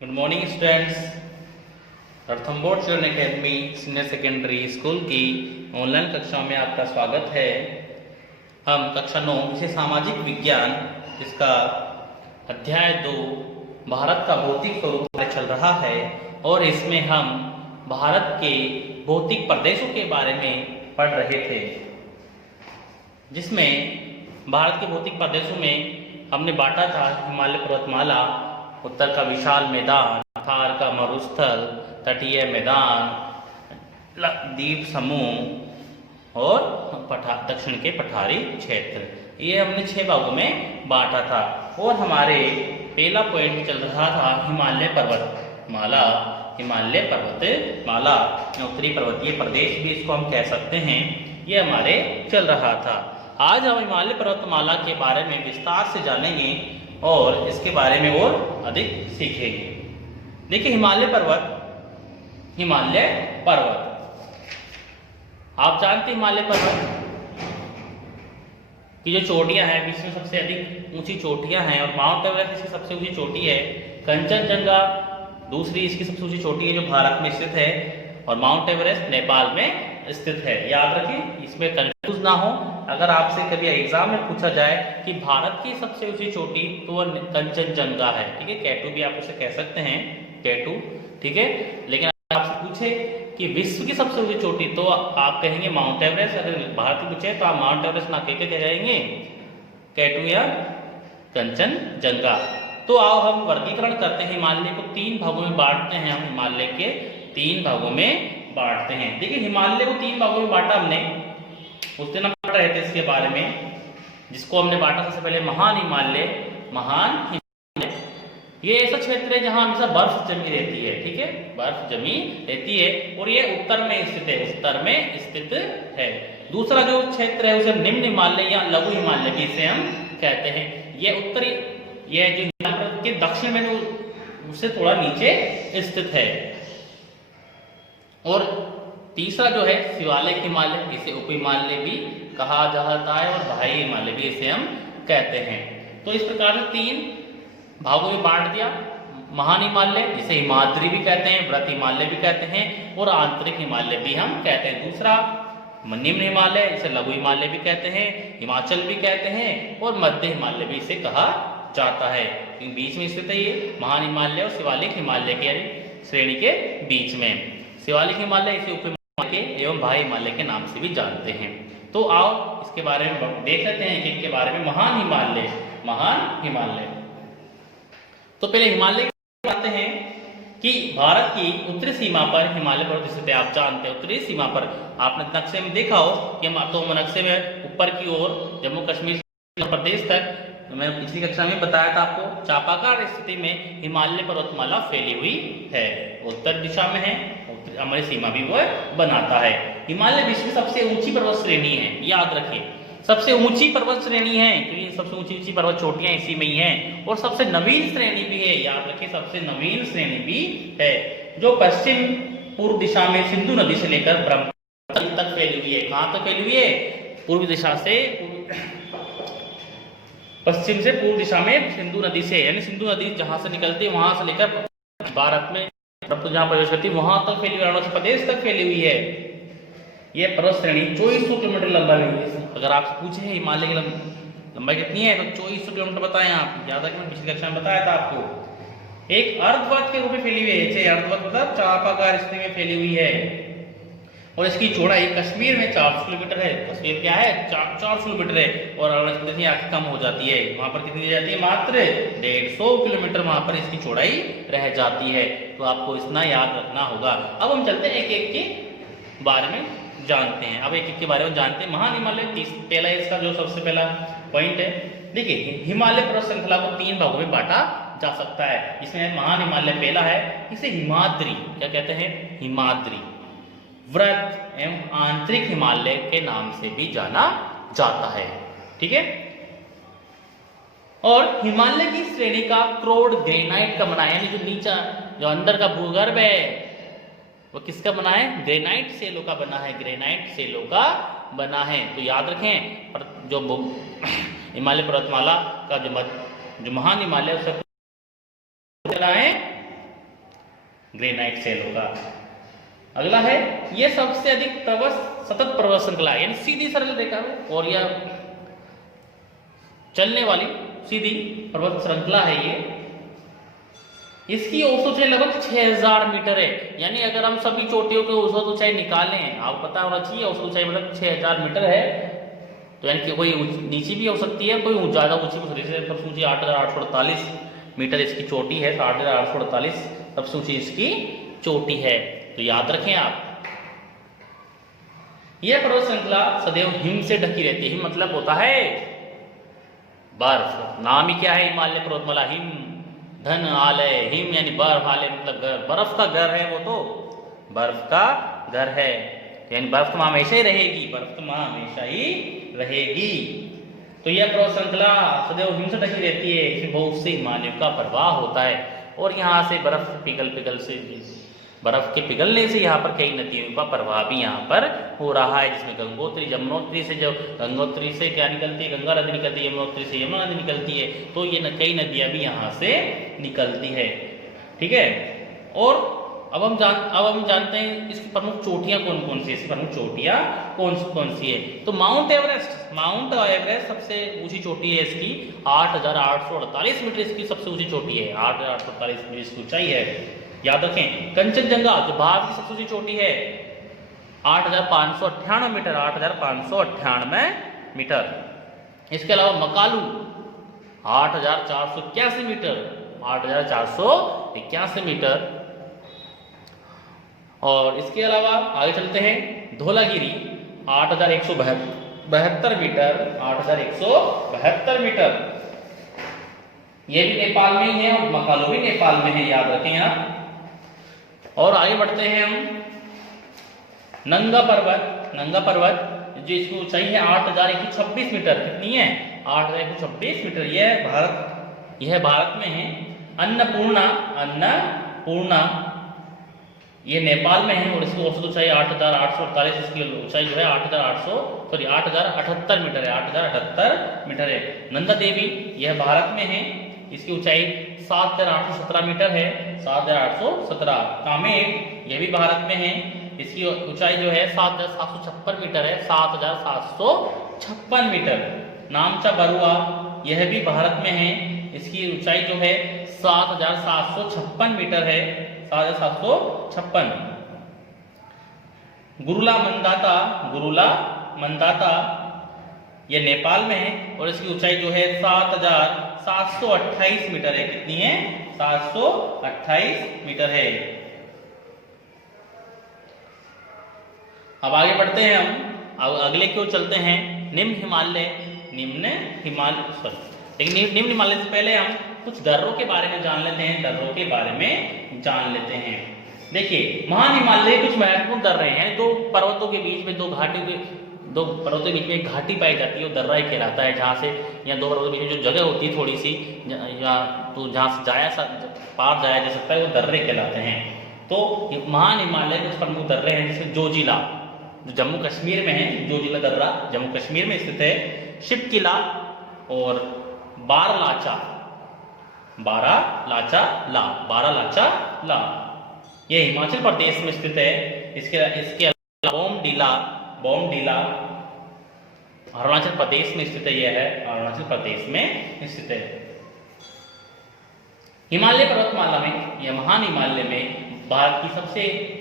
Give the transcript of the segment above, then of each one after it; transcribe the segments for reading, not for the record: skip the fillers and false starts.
Good morning students. Ranthambore children academy senior secondary school की online कक्षाओं में आपका स्वागत है। हम कक्षा 9 विषय सामाजिक विज्ञान जिसका अध्याय 2 भारत का भौतिक स्वरूप चल रहा है और इसमें हम भारत के भौतिक प्रदेशों के बारे में पढ़ रहे थे, जिसमें भारत के भौतिक प्रदेशों में हमने बांटा था हिमालय पर्वतमाला, उत्तर का विशाल मैदान, थार का मरुस्थल, तटीय मैदान, द्वीप समूह और दक्षिण के पठारी क्षेत्र। ये हमने 6 भागों में बांटा था और हमारे पहला पॉइंट चल रहा था हिमालय पर्वतमाला। हिमालय पर्वतमाला उत्तरी पर्वतीय प्रदेश भी इसको हम कह सकते हैं, ये हमारे चल रहा था। आज हम हिमालय पर्वतमाला के बारे में विस्तार से जानेंगे और इसके बारे में और अधिक सीखेंगे। देखिए हिमालय पर्वत आप जानते हैं हिमालय पर्वत की जो चोटियां हैं, विश्व में सबसे अधिक ऊंची चोटियां हैं और माउंट एवरेस्ट इसकी सबसे ऊंची चोटी है। कंचनजंगा दूसरी इसकी सबसे ऊंची चोटी है जो भारत में स्थित है और माउंट एवरेस्ट नेपाल में स्थित है। याद रखें, इसमें कंफ्यूज ना हो। अगर आपसे कभी एग्जाम में पूछा जाए कि भारत की सबसे ऊंची चोटी तो वह कंचनजंगा है, ठीक है। केटू भी आप उसे कह सकते हैं, केटू, ठीक है। लेकिन अगर आपसे पूछे कि विश्व की सबसे ऊंची चोटी तो आप कहेंगे माउंट एवरेस्ट। अगर भारत की पूछे तो आप माउंट एवरेस्ट ना कह जाएंगे, केटू या कंचनजंगा। तो आओ हम वर्गीकरण करते हैं। हिमालय को 3 भागों में बांटते हैं। हम हिमालय के 3 भागों में बांटते हैं। देखिए हिमालय को 3 भागों में बांटा हमने, उस दिन हम पढ़ रहे थे इसके बारे में, जिसको हमने बांटा सबसे पहले महान हिमालय। ये ऐसा क्षेत्र है जहां हमेशा बर्फ जमी रहती है, ठीक है, बर्फ जमी रहती है और ये उत्तर में स्थित है। दूसरा जो क्षेत्र है उसे निम्न हिमालय या लघु हिमालय भी इसे हम कहते हैं। ये जो हिमालय के दक्षिण में उससे थोड़ा नीचे स्थित है। और तीसरा जो है शिवालिक हिमालय, इसे उप हिमालय भी कहा जाता है और बाह्य हिमालय भी इसे हम कहते हैं। तो इस प्रकार से 3 भागों में बांट दिया। महान हिमालय जिसे हिमाद्री भी कहते हैं, व्रत हिमालय भी कहते हैं और आंतरिक हिमालय भी हम कहते हैं। दूसरा निम्न हिमालय जिसे लघु हिमालय भी कहते हैं, हिमाचल भी कहते हैं और मध्य हिमालय भी इसे कहा जाता है। बीच में स्थित है ये महान हिमालय और शिवालिक हिमालय के श्रेणी के बीच में। शिवालिक हिमालय इसे उप के एवं बाह्य हिमालय के नाम से भी जानते हैं। तो आओ इसके बारे में देख लेते हैं कि इनके बारे में। महान हिमालय तो पहले हिमालय की बातें हैं कि भारत की उत्तरी सीमा पर हिमालय पर्वत स्थित है। आप जानते हैं उत्तरी सीमा पर, आपने नक्शे में देखा हो कि नक्शे में ऊपर की ओर जम्मू कश्मीर प्रदेश तक, मैंने पिछली कक्षा में बताया था आपको, चापाकार स्थिति में हिमालय पर्वतमाला फैली हुई है। उत्तर दिशा में है, हमारी सीमा भी वो बनाता है। हिमालय विश्व की सबसे ऊंची पर्वत श्रेणी है, याद रखिए, सबसे ऊंची पर्वत श्रेणी है क्योंकि सबसे ऊंची पर्वत चोटियां इसी में ही हैं। और सबसे नवीन श्रेणी भी है, याद रखिए, सबसे नवीन श्रेणी भी है जो पश्चिम पूर्व दिशा में सिंधु नदी से लेकर ब्रह्मपुत्र तक फैली हुई है। कहां तक फैली हुई है? पूर्व दिशा से पश्चिम से पूर्व दिशा में सिंधु नदी से, यानी सिंधु नदी जहां से निकलती है वहां से लेकर भारत में जहां प्रवेश करती है वहां तक फैली हुई, अरुणाचल प्रदेश तक फैली हुई है। यह पर्वत श्रेणी 2400 किलोमीटर लंबा है। अगर आपसे पूछे हिमालय की लंबाई कितनी है तो 2400 किलोमीटर बताएं आप। याद रखें, मैंने पिछली कक्षा में बताया था आपको। एक अर्धवृत्त के रूप में फैली हुई है, जैसे अर्धवृत्त मतलब चापाकार स्थिति में फैली हुई है। और इसकी चौड़ाई कश्मीर में 400 किलोमीटर है। कश्मीर क्या है? 400 किलोमीटर है। और अरुणाचल प्रदेश आगे कम हो जाती है, वहां पर कितनी जाती है? मात्र 150 किलोमीटर वहां पर इसकी चौड़ाई रह जाती है। तो आपको इतना याद रखना होगा। अब हम चलते हैं एक के बारे में जानते हैं। अब एक के बारे में जानते हैं। महान हिमालय पहला इसका जो सबसे पहला पॉइंट है। देखिए हिमालय पर्वत श्रृंखला को 3 भागों में बांटा जा सकता है। इसमें महान हिमालय पहला है, इसे हिमाद्री क्या कहते हैं? हिमाद्री, व्रत एवं आंतरिक हिमालय के नाम से भी जाना जाता है, ठीक है। और हिमालय की श्रेणी का क्रोड ग्रेनाइट का बना है, यानी जो नीचा जो अंदर का भूगर्भ है वो किसका बना है? ग्रेनाइट सेलों का बना है, ग्रेनाइट सेलों का बना है। तो याद रखें, पर जो हिमालय पर्वतमाला का जो महान हिमालय है ग्रेनाइट सेल होगा। अगला है, यह सबसे अधिक सतत पर्वत श्रृंखला है, यानी सीधी सरल रेखा और यह चलने वाली सीधी पर्वत श्रृंखला है ये। इसकी औसत ऊंचाई लगभग 6000 मीटर है, यानी अगर हम सभी चोटियों के औसत ऊंचाई निकालें, आपको पता होना चाहिए औसत ऊंचाई मतलब 6000 मीटर है, तो यानी कि कोई नीचे भी हो सकती है, कोई ज्यादा ऊंची भी हो सकती है। सबसे ऊंची 8848 मीटर इसकी चोटी है, 8848 सबसे ऊंची इसकी चोटी है, तो याद रखें आप। यह पर्वत श्रृंखला सदैव हिम से ढकी रहती है। हिम मतलब होता है बर्फ, नाम ही क्या है हिमालय पर्वतमाला, हिम धन आलय, हिम यानी बर्फ, आलय मतलब घर, बर्फ का घर है वो, तो बर्फ का घर है, यानी बर्फ तो हमेशा ही रहेगी, बर्फ तो हमेशा ही रहेगी। तो यह पर्वत श्रृंखला सदैव हिम से ढकी रहती है, इसमें बहुत से हिमालयों का प्रवाह होता है और यहाँ से बर्फ के पिघलने से यहाँ पर कई नदियों का प्रवाह भी यहाँ पर हो रहा है, जिसमें गंगोत्री यमुनोत्री से, जो गंगोत्री से क्या निकलती है, गंगा नदी निकलती है, यमुनोत्री से यमुना नदी निकलती है, तो ये कई नदियां भी यहाँ से निकलती है। ठीक है, और अब हम जानते हैं इसकी प्रमुख चोटियां कौन कौन सी है, इसकी प्रमुख चोटियां कौन सी है। तो माउंट एवरेस्ट सबसे ऊंची चोटी है इसकी, 8848 मीटर इसकी सबसे ऊंची चोटी है, 8848 मीटर इसकी ऊंचाई है, याद रखें। कंचनजंगा जो भारत की सबसे ऊंची चोटी है, 8598 मीटर, 8598 मीटर। इसके अलावा मकालू 8481 मीटर, 8481 मीटर। और इसके अलावा आगे चलते हैं, धौलागिरी 8172 मीटर, 8172 मीटर, ये भी नेपाल में ही है और मकालू भी नेपाल में है, याद रखें आप। और आगे बढ़ते हैं हम, नंगा पर्वत जिसकी ऊंचाई है 8126 मीटर, कितनी है 8126 मीटर, यह भारत में है। अन्नपूर्णा ये नेपाल में है और इसकी औसत ऊंचाई 8848, इसकी ऊंचाई जो है 8078 मीटर है, 8078 मीटर है। नंदा देवी यह भारत में है, इसकी ऊंचाई 7817 मीटर है, 7817। कामेट यह भी भारत में है, इसकी ऊंचाई जो है 7756 मीटर है, 7756 मीटर। नामचा बरुआ यह भी भारत में है, इसकी ऊंचाई जो है 7756 मीटर है, 7756। गुरुला मंदाता यह नेपाल में है और इसकी ऊंचाई जो है 7728 मीटर है, कितनी है 728 मीटर है। अब आगे बढ़ते हैं हम, अब अगले की ओर चलते हैं, निम्न हिमालय लेकिन निम्न हिमालय से पहले हम कुछ दर्रों के बारे में जान लेते हैं, देखिए महान हिमालय कुछ महत्वपूर्ण दर्रे हैं, दो पर्वतों के बीच में, दो पर्वतों के बीच में एक घाटी पाई जाती है, वो दर्रा ही कहलाता है, जहाँ से या दो पर्वतों के बीच में जो जगह होती है थोड़ी सी, या तो जहाँ से पार जाया जा सकता है, वो दर्रे कहलाते हैं। तो महान हिमालय कुछ प्रमुख दर्रे हैं, जैसे जोजिला जो जम्मू कश्मीर में है, जोजिला दर्रा जम्मू कश्मीर में स्थित है, शिवकिला और बारालाचा ला ये हिमाचल प्रदेश में स्थित है। इसके अलावा बोमडीला अरुणाचल प्रदेश में स्थित है, यह है अरुणाचल प्रदेश में स्थित है। हिमालय पर्वतमाला में, यह महान हिमालय में भारत की सबसे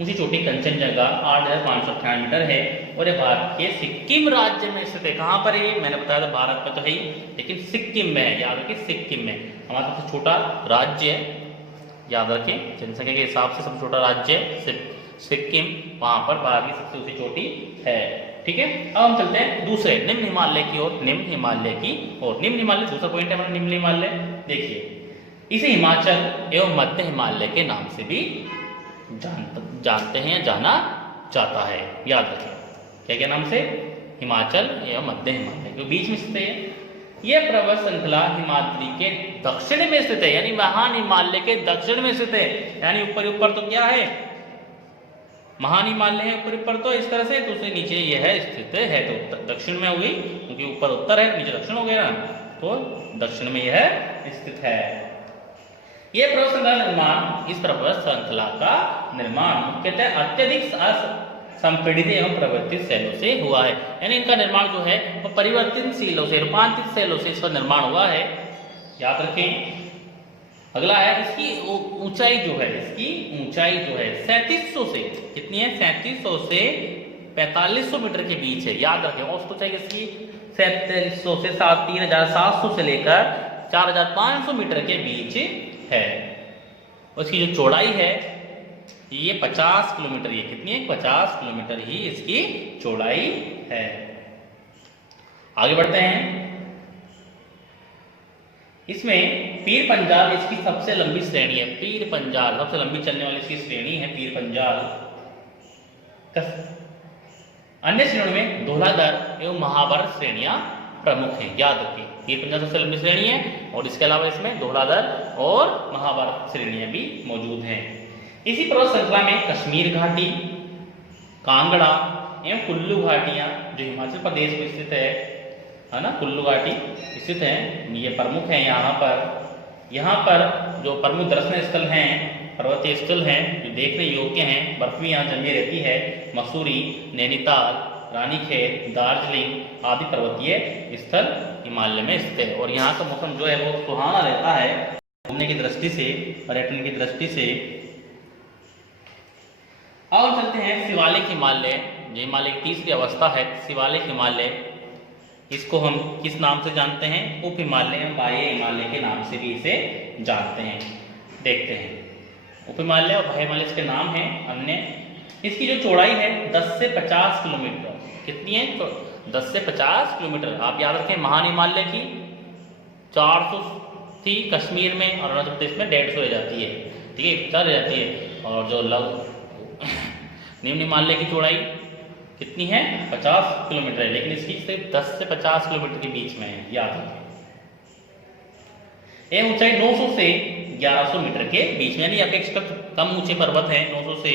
ऊंची चोटी कंचनजंगा 8598 मीटर है और यह भारत के सिक्किम राज्य में स्थित है। कहां पर है, मैंने बताया था भारत में तो है ही, लेकिन सिक्किम में है, याद रखें सिक्किम में, हमारा सबसे छोटा राज्य है, याद रखें जनसंख्या के हिसाब से सबसे छोटा राज्य है सिक्किम, वहां पर भारत की सबसे ऊंची चोटी है। ठीक है, अब हम चलते हैं दूसरे निम्न हिमालय की ओर। निम्न हिमालय दूसरा पॉइंट है हमारा निम्न हिमालय। देखिए, इसे हिमाचल एवं मध्य हिमालय के नाम से भी जानते हैं या जाना जाता है, याद रखें क्या नाम से, हिमाचल एवं मध्य हिमालय के बीच में स्थित है। यह पर्वत श्रृंखला हिमाद्री के दक्षिण में स्थित है, यानी महान हिमालय के दक्षिण में स्थित है, यानी ऊपर तो क्या है महान हिमालय है ऊपर तो इस तरह से, तो उससे नीचे यह स्थित है, तो दक्षिण में हो गई, क्योंकि ऊपर उत्तर है नीचे दक्षिण हो गया ना, तो दक्षिण में यह स्थित है। ये पर्वत श्रृंखला निर्माण, इस पर्वत श्रृंखला का निर्माण मुख्यतः अत्यधिक संपीड़ित एवं परिवर्तित शैलों से हुआ है। यानी इनका निर्माण जो है वो परिवर्तनशीलों से, रूपांतरित शैलों से इसका निर्माण हुआ है, याद रखें। अगला है इसकी ऊंचाई जो है, इसकी ऊंचाई जो है 3700 से, कितनी है, 3700 से 4500 मीटर के बीच है, याद रखें। औसत ऊंचाई किसकी, 3700 से 3700 से लेकर 4500 मीटर के बीच है। उसकी जो चौड़ाई है ये 50 किलोमीटर, ये कितनी है, 50 किलोमीटर ही इसकी चौड़ाई है। आगे बढ़ते हैं। इसमें पीर पंजाल इसकी सबसे लंबी श्रेणी है, पीर पंजाल सबसे लंबी चलने वाली इसकी श्रेणी है पीर पंजाल। अन्य श्रेणियों में धौलाधर एवं महाभारत श्रेणियां प्रमुख हैं, याद रखिए। पीर पंजाल सबसे लंबी श्रेणी है और इसके अलावा इसमें धौलाधर और महाभारत श्रेणियां भी मौजूद हैं। इसी पर्वत श्रृंखला में कश्मीर घाटी, कांगड़ा एवं कुल्लू घाटियां जो हिमाचल प्रदेश में स्थित है ना, कुल्लू घाटी स्थित है, ये प्रमुख है। यहाँ पर जो प्रमुख दर्शनीय स्थल हैं, पर्वतीय स्थल हैं जो देखने योग्य हैं, बर्फ भी यहाँ जमी रहती है, मसूरी, नैनीताल, रानीखेत, दार्जिलिंग आदि पर्वतीय स्थल हिमालय में स्थित है। और यहाँ का मौसम जो है वो सुहाना रहता है घूमने की दृष्टि से, पर्यटन की दृष्टि से। अब चलते हैं शिवालिक हिमालय, जो हिमालय की तीसरी अवस्था है, शिवालिक हिमालय। इसको हम किस नाम से जानते हैं, उप हिमालय, बाह्य हिमालय के नाम से भी इसे जानते हैं। देखते हैं, उप हिमालय और बाह्य हिमालय इसके नाम हैं अन्य। इसकी जो चौड़ाई है 10 से 50 किलोमीटर, कितनी है, तो 10 से 50 किलोमीटर। आप याद रखें, महान हिमालय की 400 थी कश्मीर में और अरुणाचल प्रदेश में 150 रह जाती है, ठीक है, 50 रह जाती है। और जो निम्न हिमालय की चौड़ाई कितनी है, 50 किलोमीटर है, लेकिन इसकी सिर्फ 10 से 50 किलोमीटर के बीच में है, याद रखें। यह ऊंचाई 900 से 1100 मीटर के बीच में, यानी अपेक्षाकृत कम ऊंचे पर्वत है, 900 से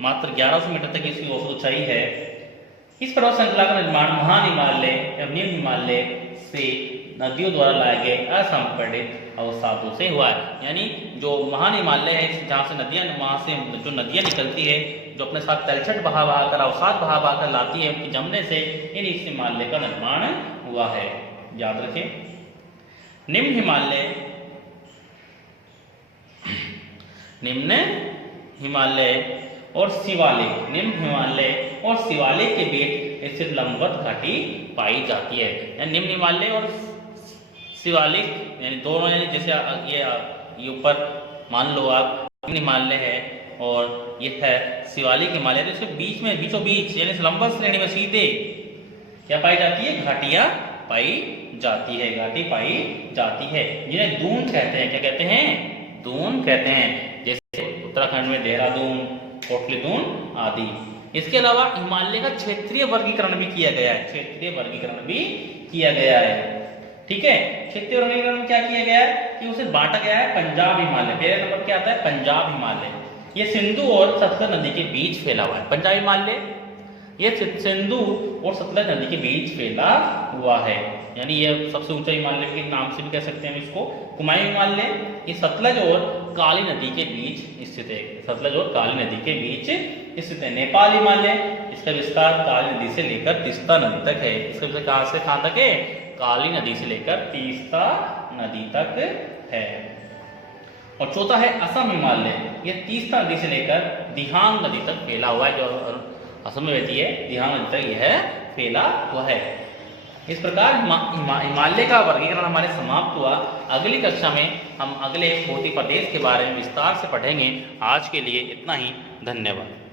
मात्र 1100 मीटर तक इसकी औसत ऊंचाई है। इस पर्वत श्रृंखला का निर्माण महान हिमालय एवं निम्न हिमालय से नदियों द्वारा लाए गए असंपीड़ित अवसादों से हुआ है। यानी जो महान हिमालय है, जहाँ से नदियां, वहां से जो नदियां निकलती है, जो अपने साथ तलछट बहा बहाकर, अवसाद बहा बहाकर लाती है, उनकी जमने से इन इस हिमालय का निर्माण हुआ है, याद रखें। निम्न हिमालय और शिवालिक, निम्न हिमालय और शिवालिक के बीच स्थित लंबवत घाटी पाई जाती है। यानी निम्न हिमालय और शिवालिक यानी दोनों, यानी जैसे ये ऊपर मान लो आप निम्न हिमालय है और ये है शिवालिक हिमालय, तो इसके बीच में, बीचों बीच यानी लंबवत श्रेणी में सीधे क्या पाई जाती है, घाटियां पाई जाती है, घाटी पाई जाती है, जिन्हें दून कहते हैं। क्या कहते हैं, दून कहते हैं। जैसे उत्तराखंड में देहरादून, कोटली दून आदि। इसके अलावा हिमालय का क्षेत्रीय वर्गीकरण भी किया गया है, क्षेत्रीय वर्गीकरण भी किया गया है, ठीक है। क्षेत्रीय वर्गीकरण में क्या किया गया है कि उसे बांटा गया है पंजाब हिमालय। पहले नंबर क्या आता है, पंजाब हिमालय। ये सिंधु और सतलज नदी के बीच फैला हुआ है। पंजाब हिमालय ये सिंधु और सतलज नदी के बीच फैला हुआ है, यानी ये सबसे ऊंचा हिमालय के नाम से भी कह सकते हैं इसको। कुमायूं हिमालय ये सतलज और काली नदी के बीच स्थित है, सतलज और काली नदी के बीच स्थित है। नेपाल हिमालय, इसका विस्तार काली नदी से लेकर तीस्ता नदी तक है। इसका विस्तार कहां से कहां तक है, काली नदी से लेकर तीस्ता नदी तक है। और चौथा है असम हिमालय, यह तीस्ता नदी से लेकर दिहांग नदी तक फैला हुआ है, जो असम में रहती है, दिहांग नदी तक यह फैला हुआ है। इस प्रकार हिमालय का वर्गीकरण हमारे समाप्त हुआ। अगली कक्षा में हम अगले भौतिक प्रदेश के बारे में विस्तार से पढ़ेंगे। आज के लिए इतना ही, धन्यवाद।